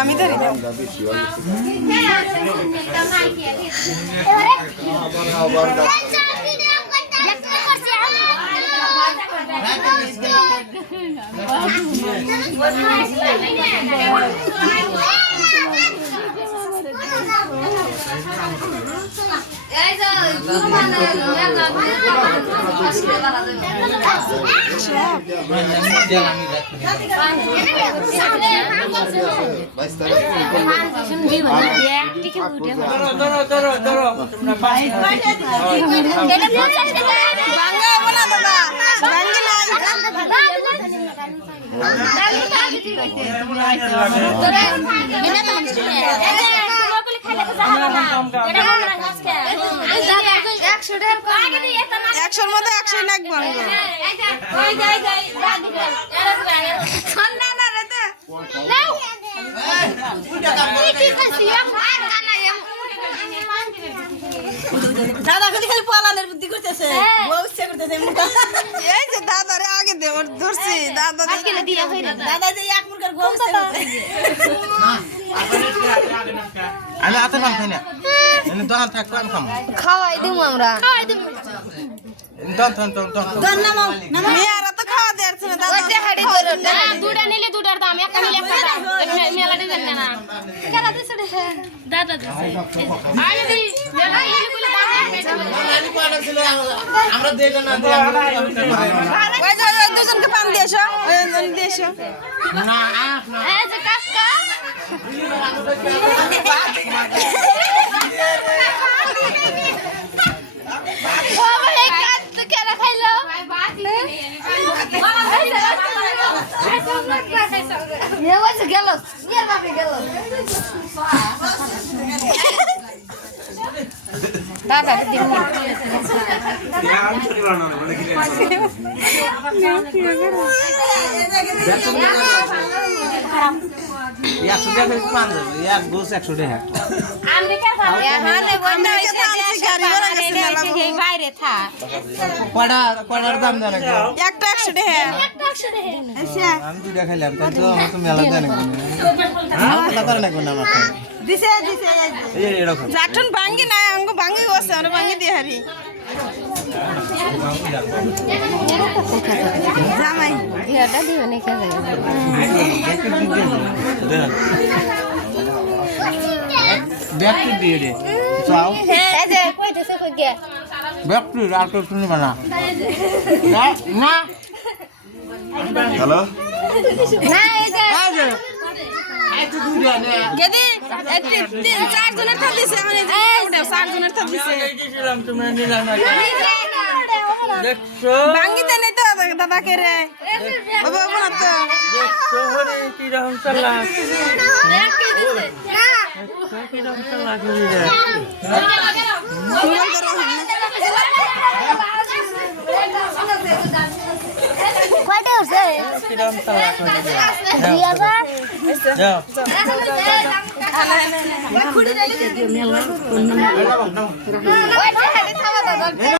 আমি ধরি একশোর মধ্যে 100 লাগবে দাদা খালি খালি পালানের বুদ্ধি করতেছে এই যে দাদারে আগে দে ওর ধরছি দাদা দাদা যে এক মুখের গোস্ত আমি আতে নাম খাই না এনে দোকান থাক কোন খাম খাওয়াই দিমু আমরা দন নামো মেয়ারা তো খাওয়া দেয়ার ছিল দাদা ওই হাড়ি ধরে দুটা নিলে দুটার দাম একটা নিলে একটা দাম মেলাতে দেন না কেন দিছ রে দাদা দিছে আরে দি মেলা নিলে বলে আমরা দেইলো না ওই যে দুজনকে পান দিয়েছো ওই জন দিয়েছো না এই যে কাকা বাবা এই কাজ তো কেন খাইলো গেল দাদা দিন या सुद्धा काही पान या गोस 100 টাকা বাইরে থা কড়ার দাম জানা একটা 100 টাকা আমি দুটা খাইলাম তাই তো আমার তো মেলা জানে না করে না কোন আমার দিছে দিছে এই এরকম জাটন ভাঙ্গি না আঙ্গ ভাঙ্গি আছে আমরা ভাঙ্গি দি হারি জামাই এটা দিও না কে ব্যাক টু দিয়ে দে চাও এই যে কইতেছে কই গে ব্যাক টু আর তো শুনি না না হ্যালো না এই যে একটু দুইটা নে গেদি তিন চার জনের থাক দিছে মানে এই চার জনের থাক দিছে দিছিলাম তুমি নিলা না দেখছো ভাঙ্গিতে নেই তো দাদা কে রে বাবা বাবা তো দেখছো হরে কি রকম চালা কি রকম চালা করি রে কয়টা হচ্ছে কি রকম চালা করি রে 2000 যাও খুঁড়ি রে মেলা কোন নাম ওই হাতে থাকা দাদা